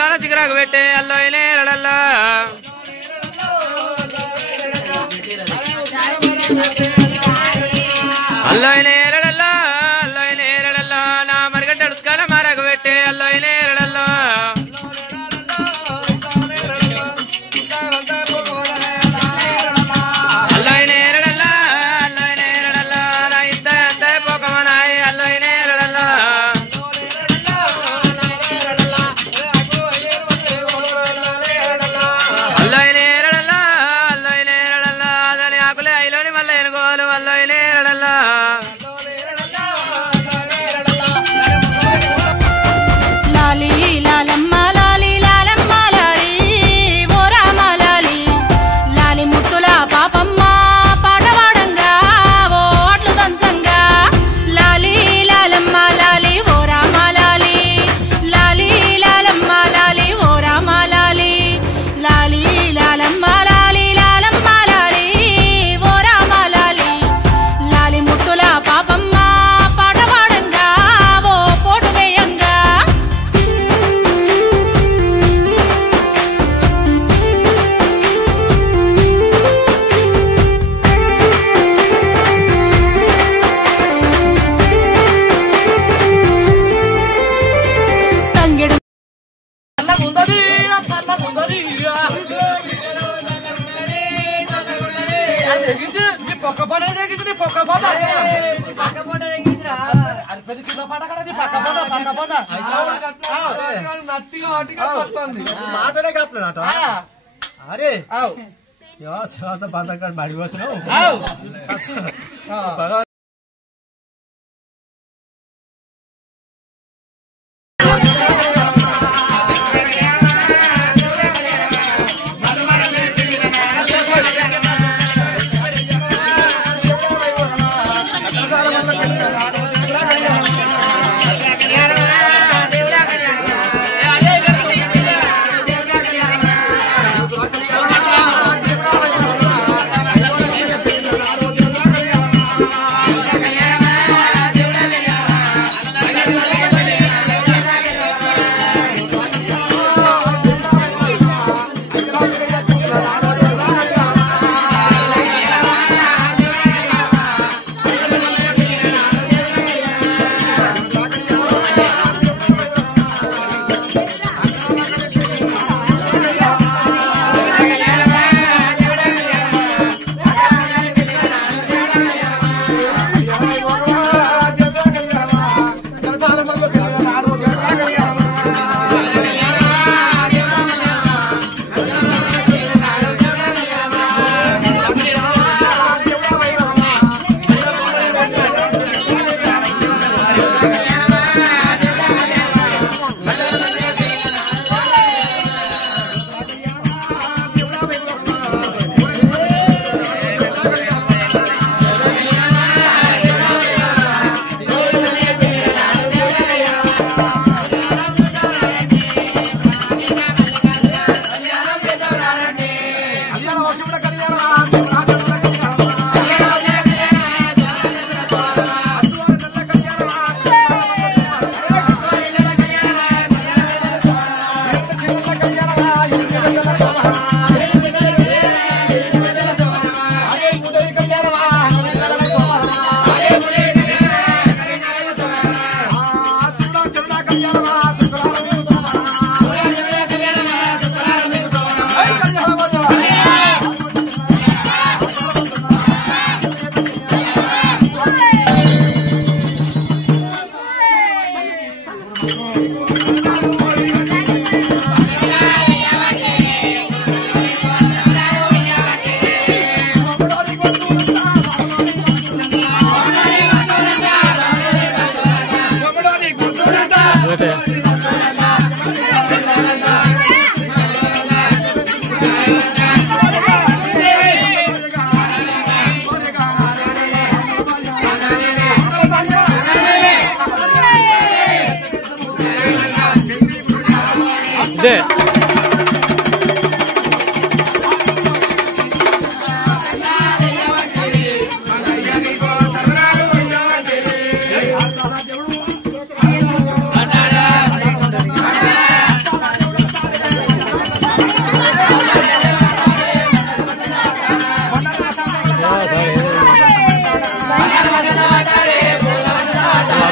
చిక్కాల చిగురాకు పెట్టే అల్లో నేరడల్లా అల్లో నేరడల్లా అల్లో నేరడల్లా నా మరిగడ్డ ఉస్కాల మారకు పెట్టే అల్లో నేరడల్లా అల్లో నేరడల్లా అల్లో నేరడల్లా నా ఇద్దరు పోకమనాయి అల్లో నేరడల్లా అల్లో నేరడల్లా అల్లో నేరడల్లా దాని ఆకులే ఐలోని మళ్ళీ ఎనుగోలు అల్లో నేరడల్లా లాలి లాలమ్మ లాలి లాలమ్మ లాలి ఓ రామ లాలి లాలి ముత్తుల పాపమ్మ పాటవాడంగా ఓ అట్లు దంచంగా లాలి లాలమ్మ లాలి ఓ రామ లాలి లాలి లాలమ్మ లాలి ఓ రామ లాలి లాలి లాలమ్మ లాలి లాలమ్మ లాలి ఓ రామ లాలి లాలి ముత్తుల పాపమ్మ పాటవాడంగా ఓ పోటు వేయంగా తంగెడు మాటనే కాదు అరే శివాత బాధకాడు మాడి వస్తున్నావు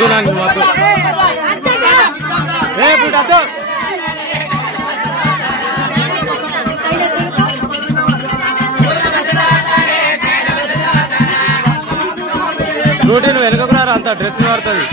వద్దు నాకు వద్దు రోటీ నువ్వు వెనుకకు రారా అంత డ్రెస్ మారుతుంది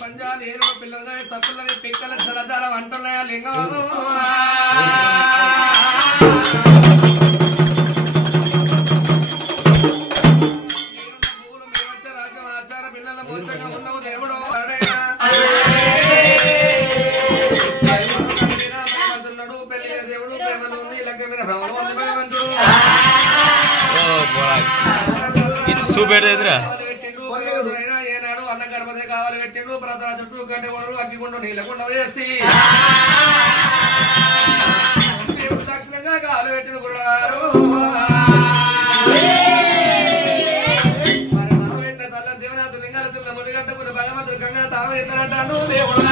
పంజాలు ఏరు పిల్లలుగా సత్తులని పిక్కల చలచాల అంటున్నాయా లింగం పువ్వులు మేమచ్చ రాజ్యం ఆచార పిల్లల మోచంగా ఉన్నావు దేవుడు ప్రేమనున్నాడు పెళ్లి దేవుడు ప్రేమను ఉంది లగ్గమైన భ్రమణం ఉంది భగవంతుడు చూపెట్టేదిరా ఏనాడు అన్న గర్భదే కావాలి పెట్టిండు ప్రధాన చుట్టూ గడ్డి కొండలు అగ్గిగుండు నీళ్ళకుండా వేసి దేవుడు లక్షణంగా కాలు పెట్టిన గుడారు మరి మామ పెట్టిన సల్ల దేవనాథు లింగాల తుల్ల ముడిగట్టుకుని భగవంతుడు గంగా తాను ఎత్తానంటాను దేవుడు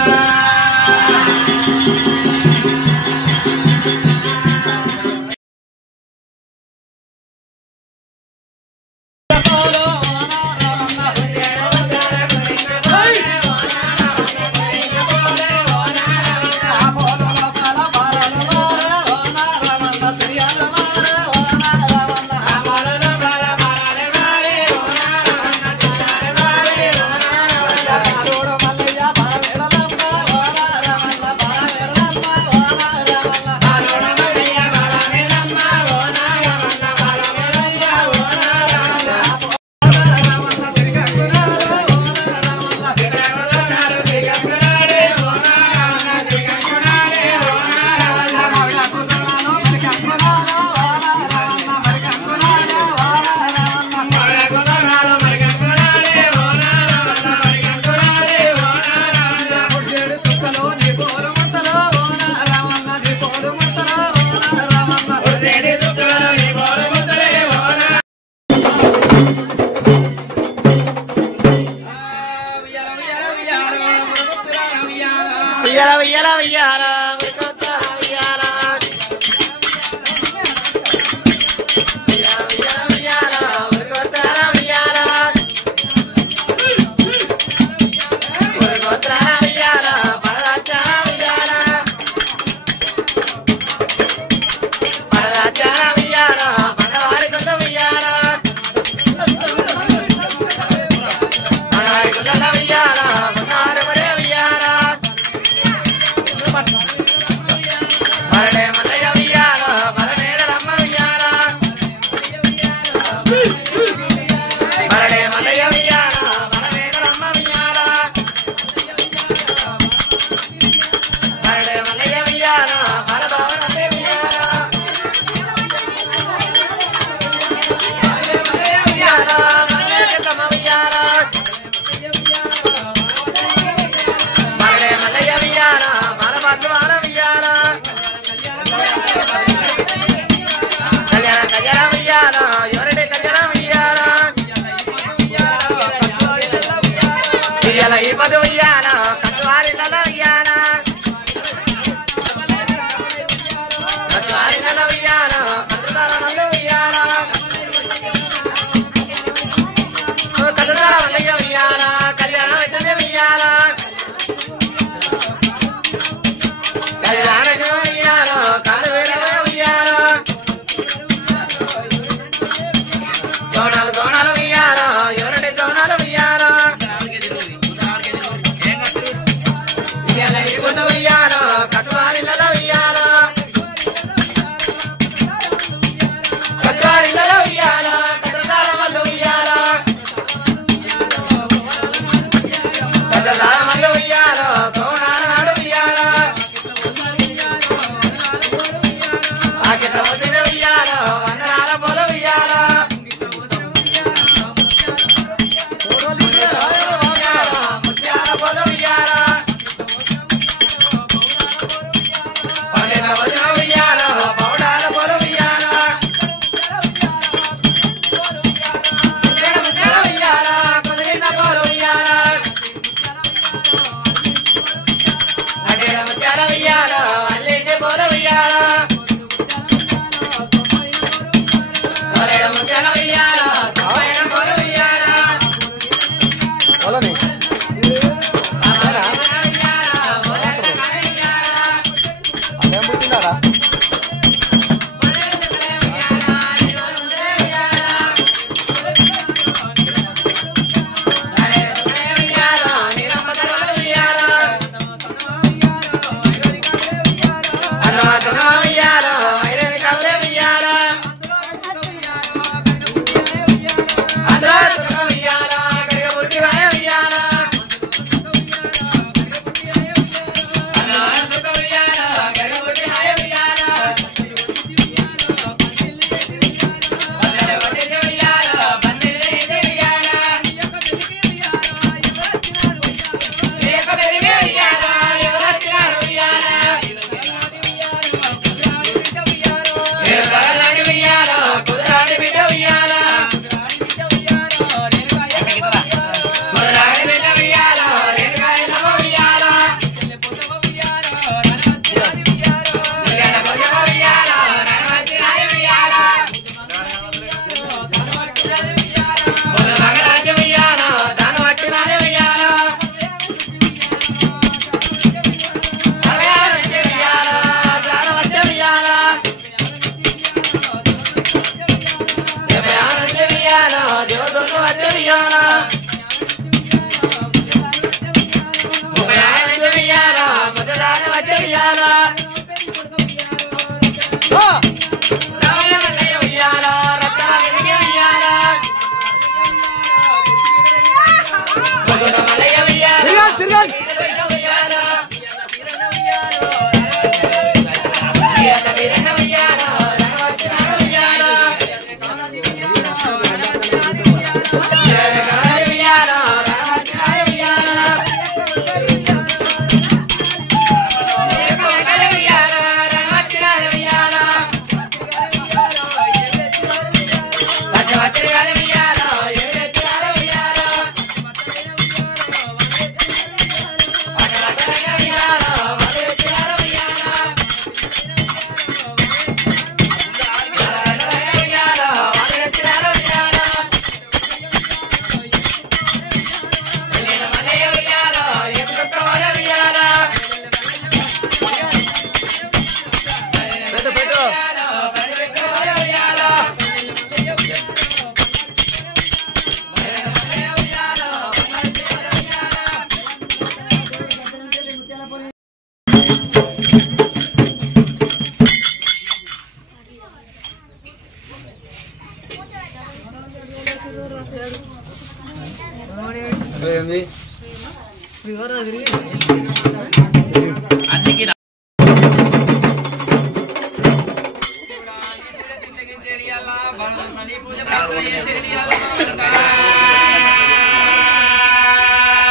What?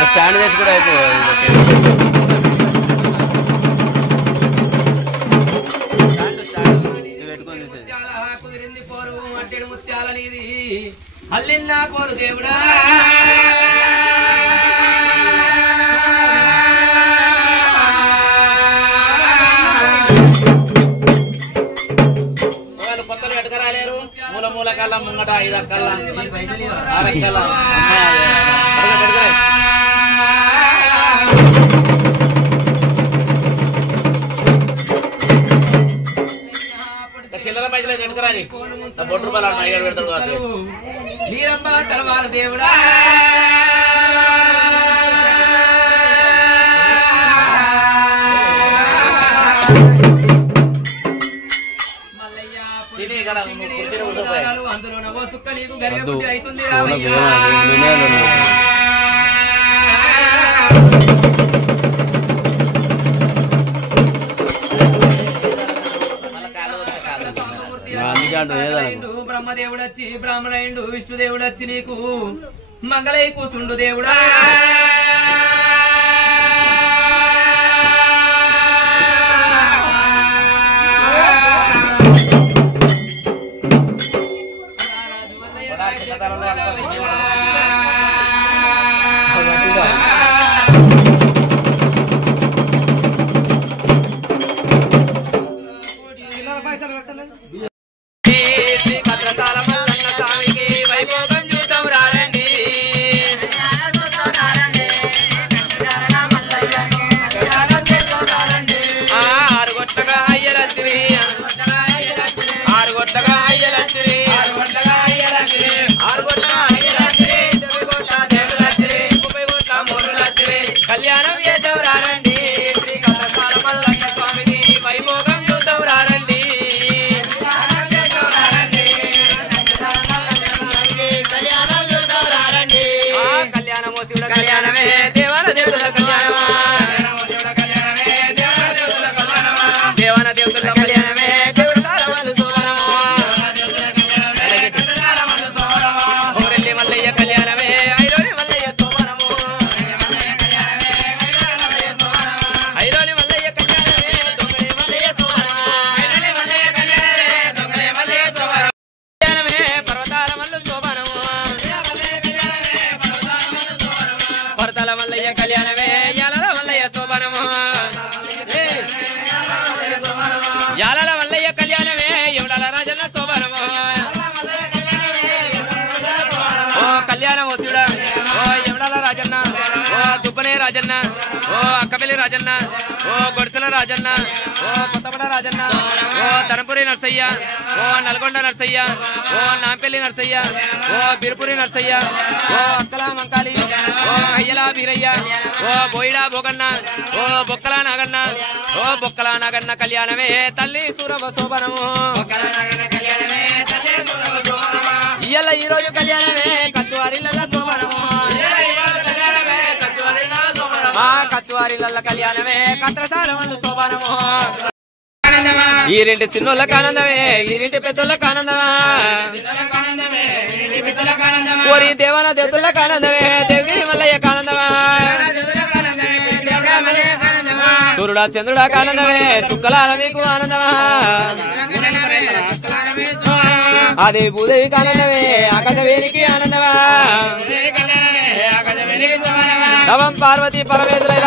స్టాండ్ తెచ్చి కూడా కుదిరింది పోరు అట్టెడు ముత్యాల నీది అల్లిన్నా పోరు దేవుడా వాళ్ళు కొత్తలు ఎడకరాలేరు మూల మూల కల్లా ముంగట 5 అక్కల్లా 6 అక్కల్లా చిల్లర పైసలు ఎడకరాని బొట్టు రూపాయలు అయ్యాడు పెడతాడు నీరమ్మ తలవాల దేవుడా అందులో నవ్వు సుక్క నీకు గరిగబుద్ధి అవుతుంది బ్రహ్మదేవుడు వచ్చి బ్రాహ్మణుడు విష్ణుదేవుడు వచ్చి నీకు మంగళై కూసుండు దేవుడా కళ్యాణం చేద్దాం శ్రీ కథకాల మల్లన్న స్వామికి వైభోగం చూద్దాం రండి కళ్యాణమో శివుడ కళ్యాణమే దేవాన దేవుల కళ్యాణమా దేవాన దేవుల కళ్యాణమే దేవుడు తారవలు సోమరమా ఓరెల్లి మల్లయ్య కళ్యాణమే ఐరోని మల్లయ్య సోమరము ఐరోని మల్లయ్య కళ్యాణమే దొంగలి మల్లయ్య సోమరము కళ్యాణమే పర్వతాల మల్లు సోమరము పర్వతాల మల్లయ్య కళ్యాణమే యాలల మల్లయ్య సోమరము యాలల మల్లయ్య కళ్యాణమే యముడాల రాజన్న సోమరము ఓ కళ్యాణం వస్తుడా ఓ యముడాల రాజన్న ఓ దుబ్బనే రాజన్న ఓ అక్కబెల్లి రాజన్న ఓ గొడసల రాజన్న ఓ కొత్తపడ రాజన్న ఓ తనపురి నర్సయ్య ఓ నల్గొండ నర్సయ్య ఓ నాంపల్లి నర్సయ్య ఓ బిరుపురి నర్సయ్య ఓ అక్కల మంకాలి ఓ అయ్యల బీరయ్య ఓ బోయిడా బోగన్న ఓ బొక్కల నాగన్న ఓ బొక్కల నాగన్న కళ్యాణమే తల్లి సూరవ శోభనము ఇయ్యాల ఈ రోజు కళ్యాణమే కచ్చువారిల్ల శోభనము ఆ కచ్చువారిల్ల కళ్యాణమే కత్రసారవల్లు శోభనము ఈరింటి చిన్నోళ్ళకి ఆనందమే ఈరింటి పెద్దోళ్ళకి ఆనందమా ఓరి దేవన దేతుళ్ళకి ఆనందమే దేవి మల్లయ్యకి ఆనందమా సూర్యుడా చంద్రుడా ఆనందమే చుక్కలాల మీకు ఆనందమా అదే భూదేవికి ఆనందమే ఆకాశవేణికి ఆనందమా నవం పార్వతీ పరమేశ్వర